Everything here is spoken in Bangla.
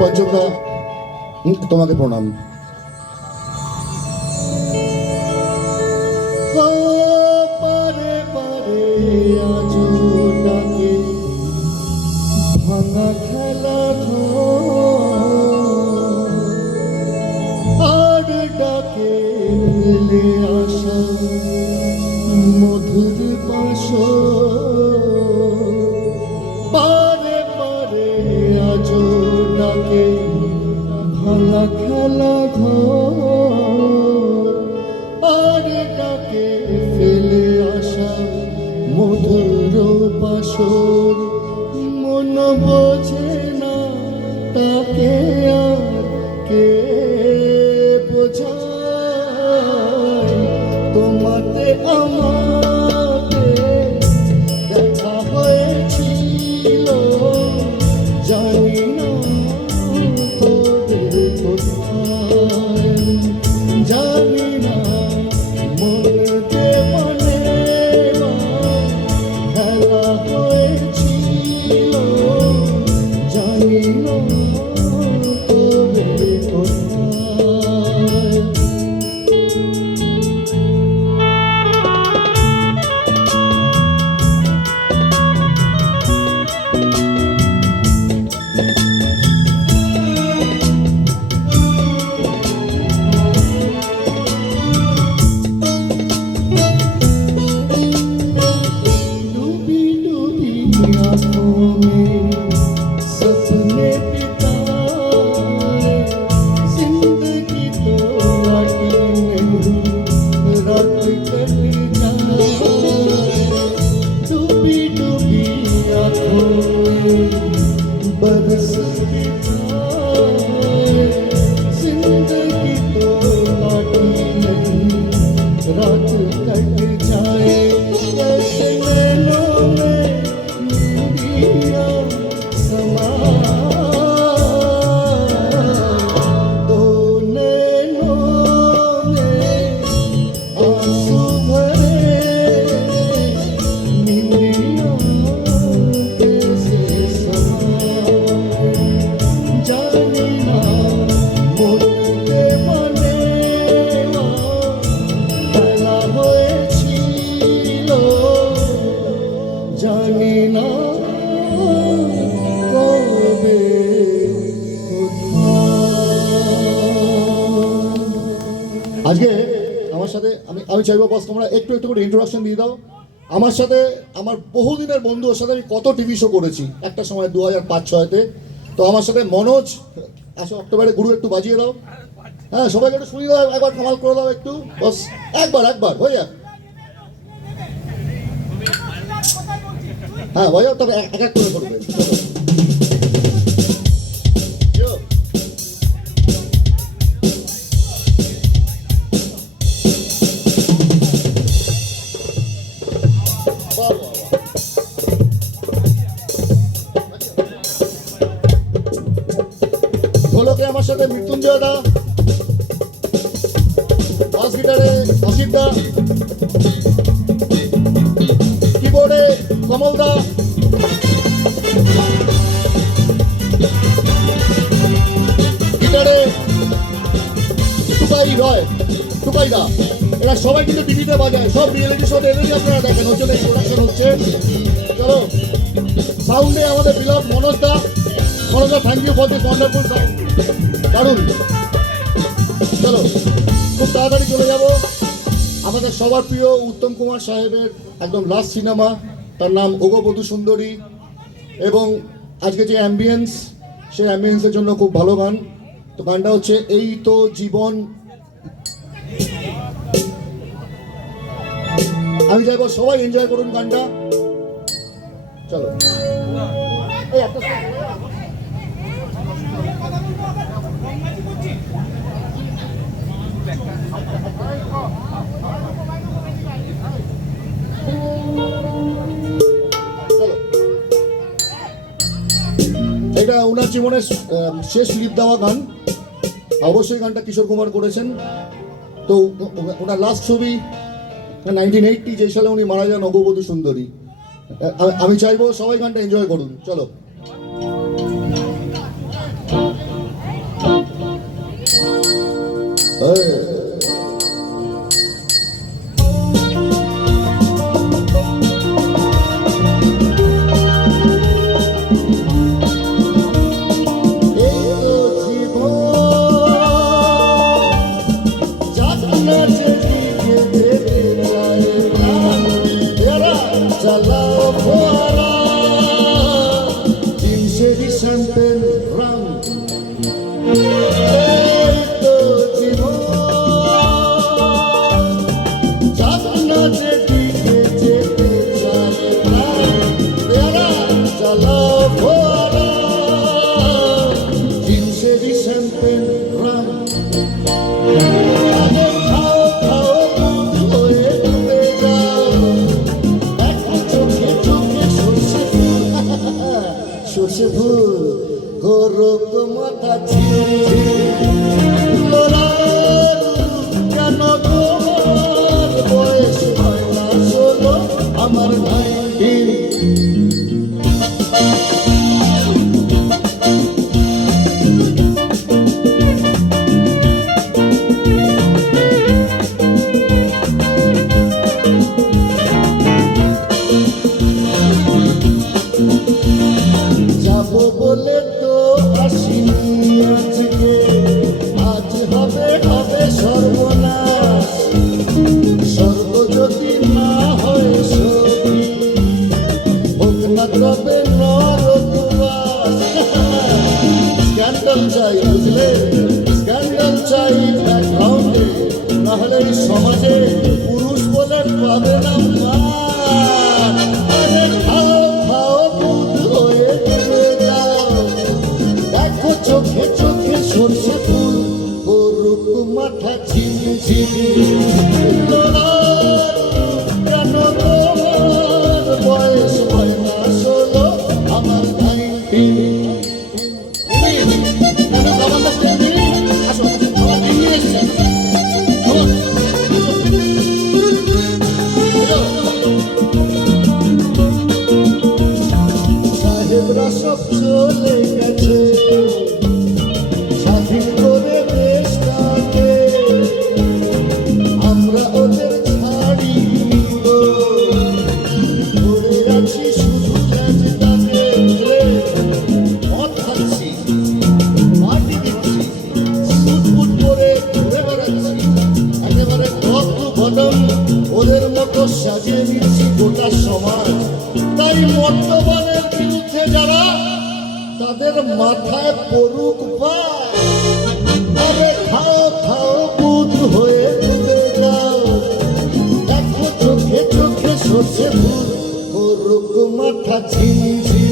পঞ্চমদা তোমাকে প্রণাম। পারে পারে আজ ডাকে ভাঙা খেলা আর ডাকে ফেলে আসা মধুর বাসর। পারে পারে আজ ডাকে ভাঙা খেলা ঘর আর ডাকে ফেলে আসা মধুর বাসর। মন বোঝে না তাকে আর কে বোঝায়, তোমাতে আমাকে দেখা হয়েছিল জানি না তবে কোথায়, জানি না মনতে মনে খেলা হয়েছিল জানি না তবে কোথায়। डूबी डूबी आँखों में सपने बिताए, जिंदगी तो आती नहीं रात कट जाए। डूबी डूबी आँखों में बरस बिताए, जिंदगी तो आती नहीं रात कट जाए। कैसे नैनों में नींदिया समाए, दो नैनों में आंसू भरे नींदिया कैसे समाए, जाने ना मुझे बने খেলা হয়েছিল জানি না কবে কোথায়। আজকে আমার সাথে আমি চাইবো বস তোমরা একটু একটু করে ইন্ট্রোডাকশন দিয়ে দাও। আমার সাথে আমার বহুদিনের বন্ধু, ওর সাথে আমি কত টিভি শো করেছি একটা সময় 2005-06-তে। তো আমার সাথে মনোজ আসো, অক্টোবরে গুরু একটু বাজিয়ে দাও। হ্যাঁ সবাইকে একটু শুনিয়ে দাও, একবার কামাল করে দাও একটু বস, একবার হয়ে যাক। হ্যাঁ হয়ে যাক, তবে এক এক করে করবে। ঢোলকে আমার সাথে মৃত্যুঞ্জয় দা, বাস গিটারে অসিত দা, কিবোর্ডে কমল দা, গিটারে টুকাই দা। এরা সবাই কিন্তু টিভিতে বাজায়, সব রিয়েলিটি শোতে এদেরই আপনারা দেখেন, ওর জন্য প্রোডাকশন হচ্ছে। চলো সাউন্ডে আমাদের বিলাভ মনোজ দা, thank you for this wonderful sound, দারুণ। চলো খুব তাড়াতাড়ি চলে যাব আমাদের সবার প্রিয় উত্তম কুমার সাহেবের একদম লাস্ট সিনেমা, তার নাম ওগো সুন্দরী। এবং আজকে যে অ্যাম্বিয়েন্স, সেই অ্যাম্বিয়েন্সের জন্য খুব ভালো গান। তো গানটা হচ্ছে এই তো জীবন। আমি চাইবো সবাই এনজয় করুন গানটা। চলো এটা ওনার জীবনের শেষ লিপ দেওয়া গান। অবশ্যই গানটা কিশোর কুমার করেছেন। তো ওনার লাস্ট ছবি 1980 যে সালে উনি মারা যান, অগবধূ সুন্দরী। আমি চাইবো সবাই গানটা এনজয় করুন। চলো। champagne rum. এই তো জীবন, যাতনা যেদিকে যেতে চায় প্রাণ, পেয়ারা চালাও ফোয়ারা, জিনসেরই champagne rum. আরে খাও খাও বুধ হয়ে ডুবে যাও, দেখো চোখে চোখে সর্ষে ফুল, সর্ষে ফুল গোরক মাথা ঝিরি কেন তোমার বয়স হয় না ষোলো, আমার 19। যাবো বলে তো আসিনি আজকে, আজ হবে হবে সর্বনাশ, স্বর্গ যদি না হয় সখী, হোক না তবে নরকবাস। স্ক্যান্ডাল চাই বুঝলে, স্ক্যান্ডাল চাই ব্যাকগ্রাউন্ডে, নাহলে এই সমাজে পুরুষ বলে পাবে না মান। আরে খাও খাও বুধ হয়ে ডুবে যাও, দেখো চোখে চোখে সর্ষে ফুল গরুক মাথা ঝিমি ঝিমি, কেন তোমার বয়স হয় না ষোলো, আমার 19। সাহেবরা সব চলে গেছে স্বাধীন করে দেশটাকে, আমরা ওদের ছাড়ি ধরে আছি শুধু ল্যাজটাকে, মদ খাচ্ছি পার্টি দিচ্ছি ফুটফুট করে ঘুরে বেড়াচ্ছি, একেবারে টপ টু বটম ওদের মতো সাজিয়ে নিচ্ছি গোটা সমাজ। তাই মদ্যপানের বিরুদ্ধে যারা, তাদের মাথায় পড়ুক পায়। তবে খাও খাও বুধ হয়ে ডুবে যাও, দেখো চোখে চোখে সর্ষে ফুল গরুক মাথা ঝিমি ঝিমি।